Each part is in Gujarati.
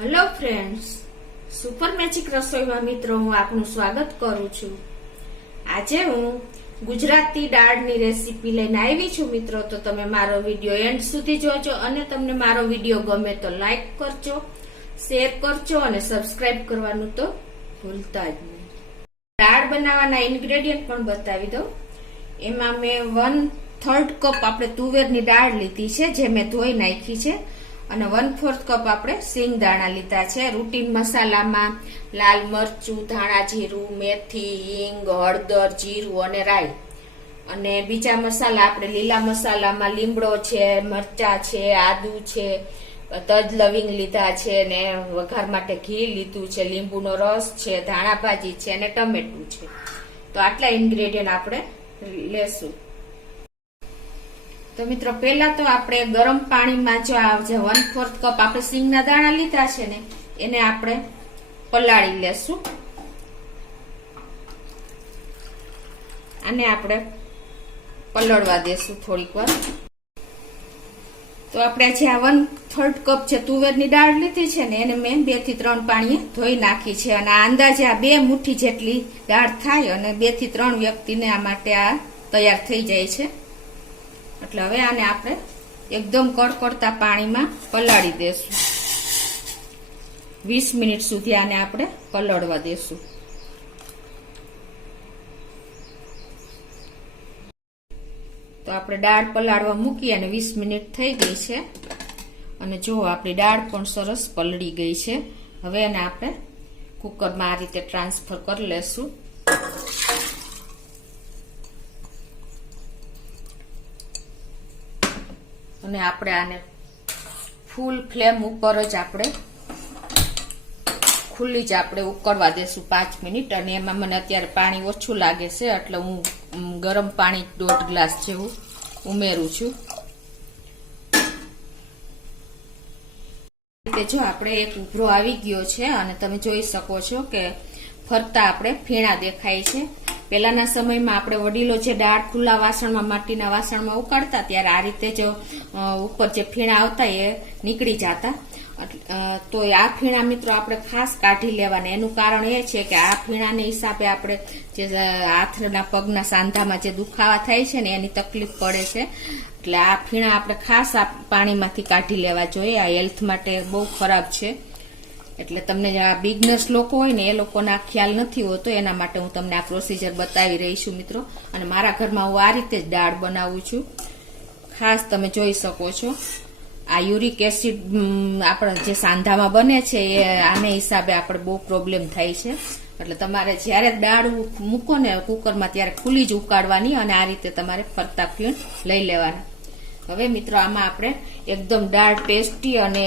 હેલો ફ્રેન્ડ્સ, સુપર મેજિક રસોઈમાં મિત્રો હું આપનું સ્વાગત કરું છું। આજે હું ગુજરાતી દાળની રેસીપી લઈને આવી છું મિત્રો। તો તમે મારો વિડીયો એન્ડ સુધી જોજો અને તમને મારો વિડીયો ગમે તો લાઈક કરજો, શેર કરજો અને સબસ્ક્રાઇબ કરવાનું તો ભૂલતા જ નહીં। દાળ બનાવવાના ઇન્ગ્રેડિયન્ટ પણ બતાવી દઉં। એમાં મેં 1/3 કપ આપણે તુવેરની દાળ લીધી છે, જે મેં ધોઈ નાખી છે, અને 1/4 કપ આપણે સિંગ દાણા લીધા છે। રૂટીન મસાલામાં લાલ મરચું, ધાણા જીરું, મેથી, હિંગ, હળદર, જીરું અને રાઈ। અને બીજા મસાલા આપણે લીલા મસાલામાં લીમડો છે, મરચા છે, આદુ છે, તજ લવિંગ લીધા છે, ને વઘાર માટે ઘી લીધું છે, લીંબુનો રસ છે, ધાણા ભાજી છે અને ટમેટું છે। તો આટલા ઇન્ગ્રેડિયન્ટ આપણે લેશું। તો મિત્રો પહેલા તો આપણે ગરમ પાણીમાં જો આ જે 1/4 કપ આપણે સિંગના દાણા લીધા છે ને એને આપણે પલાળી લેશું। આને આપણે પલળવા દેશું થોડીક વાર। તો આપણે જે આ 1/3 કપ છે તુવેરની દાળ લીધી છે ને એને મેં 2 થી 3 પાણીએ ધોઈ નાખી છે, અને આ અંદાજે આ 2 મુઠ્ઠી જેટલી દાળ થાય અને 2 થી 3 વ્યક્તિને આ માટે આ તૈયાર થઈ જાય છે। એટલે હવે આને આપણે એકદમ કડકડતા પાણીમાં પલાળી દેશું। 20 મિનિટ સુધી આને આપણે પલળવા દેશું। તો આપણે દાળ પલાળવા મૂકી અને 20 મિનિટ થઈ ગઈ છે, અને જો આપણી દાળ પણ સરસ પલળી ગઈ છે। હવે એને આપણે કુકરમાં આ રીતે ટ્રાન્સફર કરી લેશું। અને આપણે આને ફૂલ ફ્લેમ ઉપર જ આપણે ખુલ્લી જ આપણે ઉકળવા દેશું 5 મિનિટ। અને એમાં મને અત્યારે પાણી ઓછું લાગે છે એટલે હું ગરમ પાણી 1.5 ગ્લાસ જેવું ઉમેરું છું। જો આપણે એક ઉભરો આવી ગયો છે અને તમે જોઈ શકો છો કે ફરતા આપણે ફીણા દેખાય છે। પહેલાના સમયમાં આપણે વડીલો જે દાળ ખુલ્લા વાસણમાં, માટીના વાસણમાં ઉકાળતા ત્યારે આ રીતે જો ઉપર જે ફીણા આવતા એ નીકળી જતા। તો આ ફીણા મિત્રો આપણે ખાસ કાઢી લેવાના। એનું કારણ એ છે કે આ ફીણાને હિસાબે આપણે જે હાથના પગના સાંધામાં જે દુખાવા થાય છે ને એની તકલીફ પડે છે, એટલે આ ફીણા આપણે ખાસ આ પાણીમાંથી કાઢી લેવા જોઈએ। આ હેલ્થ માટે બહુ ખરાબ છે, એટલે તમને આ બિગનર્સ લોકો હોય ને એ લોકોને આ ખ્યાલ નથી હોતો, એના માટે હું તમને આ પ્રોસીજર બતાવી રહી છું મિત્રો। અને મારા ઘરમાં હું આ રીતે જ દાળ બનાવું છું। ખાસ તમે જોઈ શકો છો આ યુરિક એસિડ આપણા જે સાંધામાં બને છે એ આને હિસાબે આપણે બહુ પ્રોબ્લેમ થાય છે, એટલે તમારે જ્યારે દાળ મૂકો ને કુકરમાં ત્યારે ખુલ્લી જ ઉકાળવાની અને આ રીતે તમારે ફરતા ફીણ લઈ લેવાના। હવે મિત્રો આમાં આપણે એકદમ દાળ ટેસ્ટી અને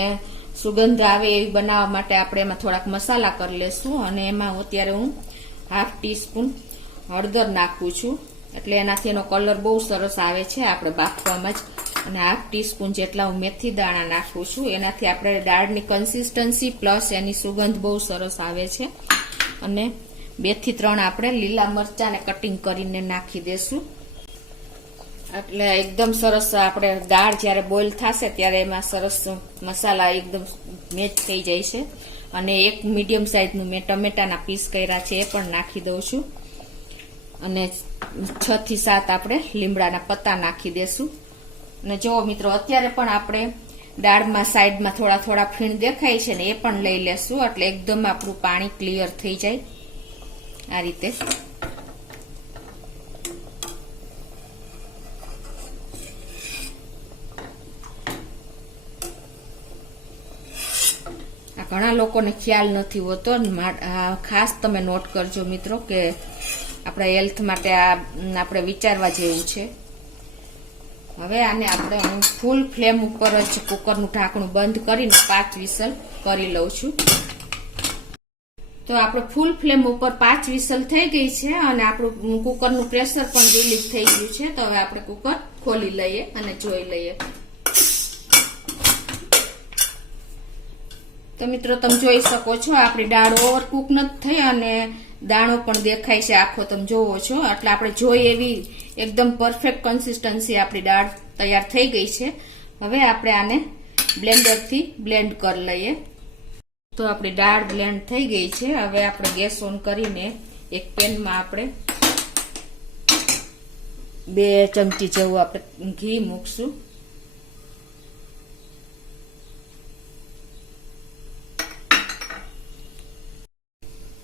સુગંધ આવે એવી બનાવવા માટે આપણે એમાં થોડાક મસાલા કરી લેશું। અને એમાં અત્યારે હું 1/2 ટીસ્પૂન હળદર નાખું છું, એટલે એનાથી એનો કલર બહુ સરસ આવે છે આપણે બાફવામાં જ। અને 1/2 ટીસ્પૂન જેટલા હું મેથી દાણા નાખું છું, એનાથી આપણે દાળની કન્સિસ્ટન્સી પ્લસ એની સુગંધ બહુ સરસ આવે છે। અને 2 થી 3 આપણે લીલા મરચાને કટિંગ કરીને નાખી દેશું, એટલે એકદમ સરસ આપણે દાળ જ્યારે બોઇલ થશે ત્યારે એમાં સરસ મસાલા એકદમ મેચ થઈ જાય છે। અને એક મીડિયમ સાઈઝનું મેં ટમેટાના પીસ કર્યા છે એ પણ નાખી દઉં છું, અને 6 થી 7 આપણે લીમડાના પત્તા નાખી દેશું। અને જો મિત્રો અત્યારે પણ આપણે દાળમાં સાઈડમાં થોડા થોડા ફીણ દેખાય છે ને એ પણ લઈ લેશું, એટલે એકદમ આપણું પાણી ક્લિયર થઈ જાય આ રીતે। ઘણા લોકોને ખ્યાલ નથી હોતો, ખાસ તમે નોટ કરજો મિત્રો કે આપણા હેલ્થ માટે આ આપણે વિચારવા જેવું છે। હવે આને આપણે હું ફૂલ ફ્લેમ ઉપર જ કુકરનું ઢાંકણું બંધ કરીને 5 વિસલ કરી લઉં છું। તો આપણે ફૂલ ફ્લેમ ઉપર 5 વિસલ થઈ ગઈ છે અને આપણું કુકરનું પ્રેશર પણ રિલીઝ થઈ ગયું છે। તો હવે આપણે કુકર ખોલી લઈએ અને જોઈ લઈએ। તો મિત્રો તમે જોઈ શકો છો આપણી દાળ ઓવરકુક નથી થઈ અને દાણો પણ દેખાય છે આખો, તમે જોવો છો। એટલે આપણે જોઈ એવી એકદમ પરફેક્ટ કન્સિસ્ટન્સી આપણી દાળ તૈયાર થઈ ગઈ છે। હવે આપણે આને બ્લેન્ડરથી બ્લેન્ડ કરી લઈએ। તો આપણી દાળ બ્લેન્ડ થઈ ગઈ છે. હવે આપણે ગેસ ઓન કરીને એક પેનમાં આપણે 2 ચમચી જેવું આપણે ઘી મૂકશું.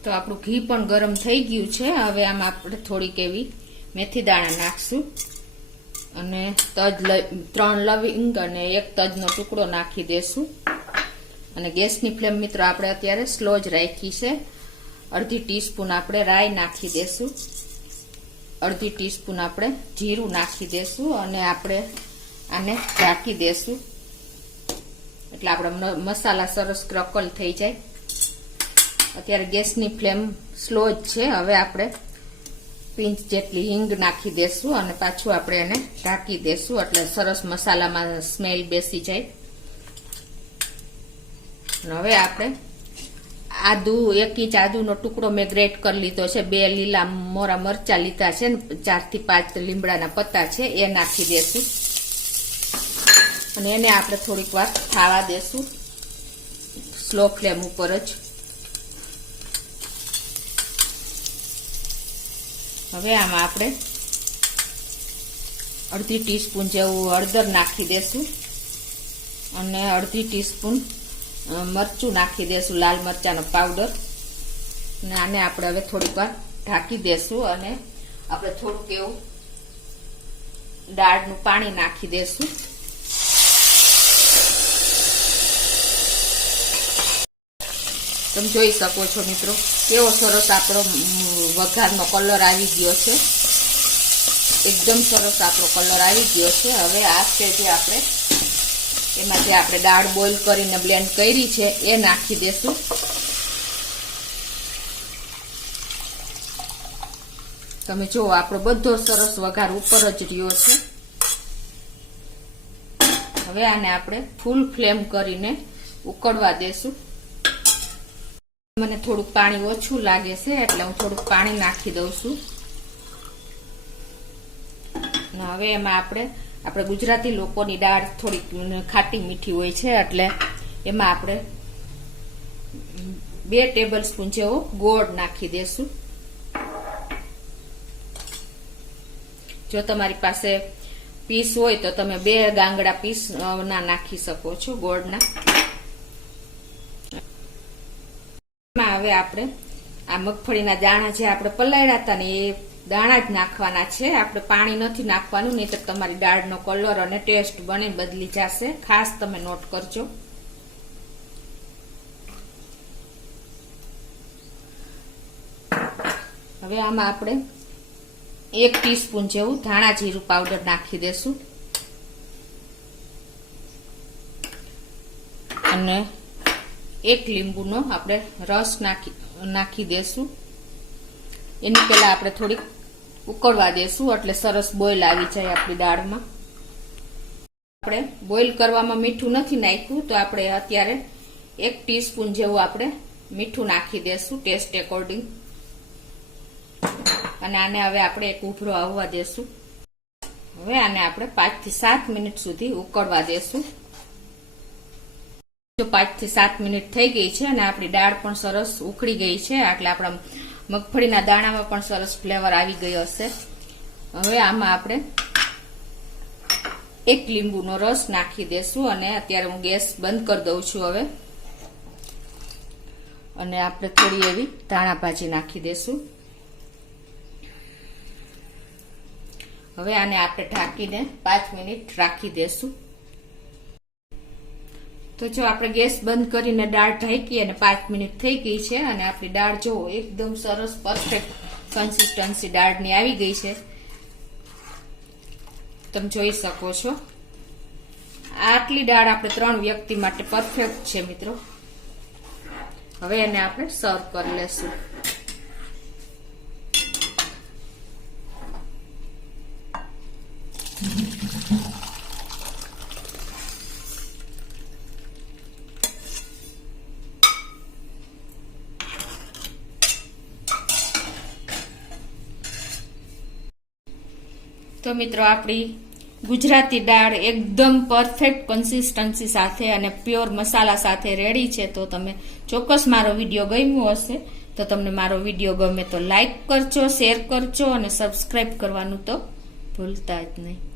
તો આપણું ઘી પણ ગરમ થઈ ગયું છે. હવે આમાં આપણે થોડીક એવી મેથી દાણા નાખશું અને 3 લવિંગ અને 1 તજનો ટુકડો નાખી દેશું. અને ગેસની ફ્લેમ મિત્રો આપણે અત્યારે સ્લો જ રાખી છે. અડધી ટીસ્પૂન આપણે રાઈ નાખી દેશું. અડધી ટીસ્પૂન આપણે જીરું નાખી દેશું અને આપણે આને ઢાંકી દેશું એટલે આપણા મસાલા સરસ ક્રકલ થઈ જાય. અત્યારે ગેસની ફ્લેમ સ્લો જ છે. હવે આપણે પિંચ જેટલી હિંગ નાખી દેશું અને પાછું આપણે એને ઢાંકી દેશું એટલે સરસ મસાલામાં સ્મેલ બેસી જાય. હવે આપણે આદુ 1 ઇંચ આદુનો ટુકડો મેં ગ્રેટ કરી લીધો છે. 2 લીલા મોરા મરચા લીધા છે ને 4 થી 5 લીમડાના પત્તા છે એ નાખી દેશું અને એને આપણે થોડીક વાર થાવા દેશું સ્લો ફ્લેમ ઉપર જ. હવે આમાં આપણે અડધી ટીસ્પૂન જેવું હળદર નાખી દેશું અને અડધી ટીસ્પૂન મરચું નાખી દેશું, લાલ મરચાનો પાવડર. અને આને આપણે હવે થોડીક વાર ઢાંકી દેશું અને આપણે થોડુંક એવું દાળનું પાણી નાખી દેશું. તમે જોઈ શકો છો મિત્રો કેવો સરસ આપણો વઘારનો કલર આવી ગયો છે. એકદમ સરસ આપણો કલર આવી ગયો છે. હવે આ સ્ટેજે આપણે એમાં જે આપણે દાળ બોઇલ કરીને બ્લેન્ડ કરી છે એ નાખી દેશું. તમે જુઓ આપણો બધો સરસ વઘાર ઉપર જ રહ્યો છે. હવે આને આપણે ફૂલ ફ્લેમ કરીને ઉકળવા દેશું. મને થોડુંક પાણી ઓછું લાગે છે એટલે હું થોડુંક પાણી નાખી દઉં છું. અને હવે એમાં આપણે ગુજરાતી લોકોની દાળ થોડીક ખાટી મીઠી હોય છે એટલે એમાં આપણે 2 ટેબલ સ્પૂન જેવો ગોળ નાખી દેશું. જો તમારી પાસે પીસ હોય તો તમે 2 ગાંગડા પીસ ના નાખી શકો છો ગોળના. હવે આપણે આ મગફળીના દાણા જે આપણે પલાળ્યા હતા ને એ દાણા જ નાખવાના છે. આપણે પાણી નથી નાખવાનું, નહીં તો તમારી દાળનો કલર અને ટેસ્ટ બને બદલી જશે. ખાસ તમે નોટ કરજો. હવે આમાં આપણે 1 ટીસ્પૂન જેવું ધાણા જીરું પાવડર નાખી દેશું અને 1 લીંબુનો આપણે રસ નાખી દેશું. એની પહેલા આપણે થોડીક ઉકળવા દેશું એટલે સરસ બોઇલ આવી જાય આપણી દાળમાં. આપણે બોઇલ કરવામાં મીઠું નથી નાખ્યું તો આપણે અત્યારે 1 ટીસ્પૂન જેવું આપણે મીઠું નાખી દેશું ટેસ્ટ એકોર્ડિંગ. અને આને હવે આપણે એક ઉભરો આવવા દેશું. હવે આને આપણે 5 થી 7 મિનિટ સુધી ઉકળવા દેશું. 5 થી 7 મિનિટ થઈ ગઈ છે અને આપણી દાળ પણ સરસ ઉકળી ગઈ છે એટલે આપણા મગફળીના દાણામાં પણ સરસ ફ્લેવર આવી ગયો હશે. હવે આમાં આપણે 1 લીંબુનો રસ નાખી દેશું અને અત્યારે હું ગેસ બંધ કરી દઉં છું હવે. અને આપણે થોડી એવી ધાણા ભાજી નાખી દેશું. હવે આને આપણે ઢાંકીને 5 મિનિટ રાખી દેશું. તો જો આપણે ગેસ બંધ કરીને દાળ ઢાંકી અને 5 મિનિટ થઈ ગઈ છે અને આપણી દાળ જો એકદમ સરસ પરફેક્ટ કન્સિસ્ટન્સી દાળની આવી ગઈ છે. તમે જોઈ શકો છો આટલી દાળ આપણે 3 વ્યક્તિ માટે પરફેક્ટ છે મિત્રો. હવે એને આપણે સર્વ કરી લેશું. તો મિત્રો આપણી ગુજરાતી દાળ એકદમ પરફેક્ટ કન્સિસ્ટન્સી સાથે અને પ્યોર મસાલા સાથે રેડી છે. તો તમે ચોક્કસ મારો વિડીયો ગમ્યો હશે. તો તમને મારો વિડીયો ગમે તો લાઈક કરજો, શેર કરજો અને સબસ્ક્રાઈબ કરવાનું તો ભૂલતા જ નહીં.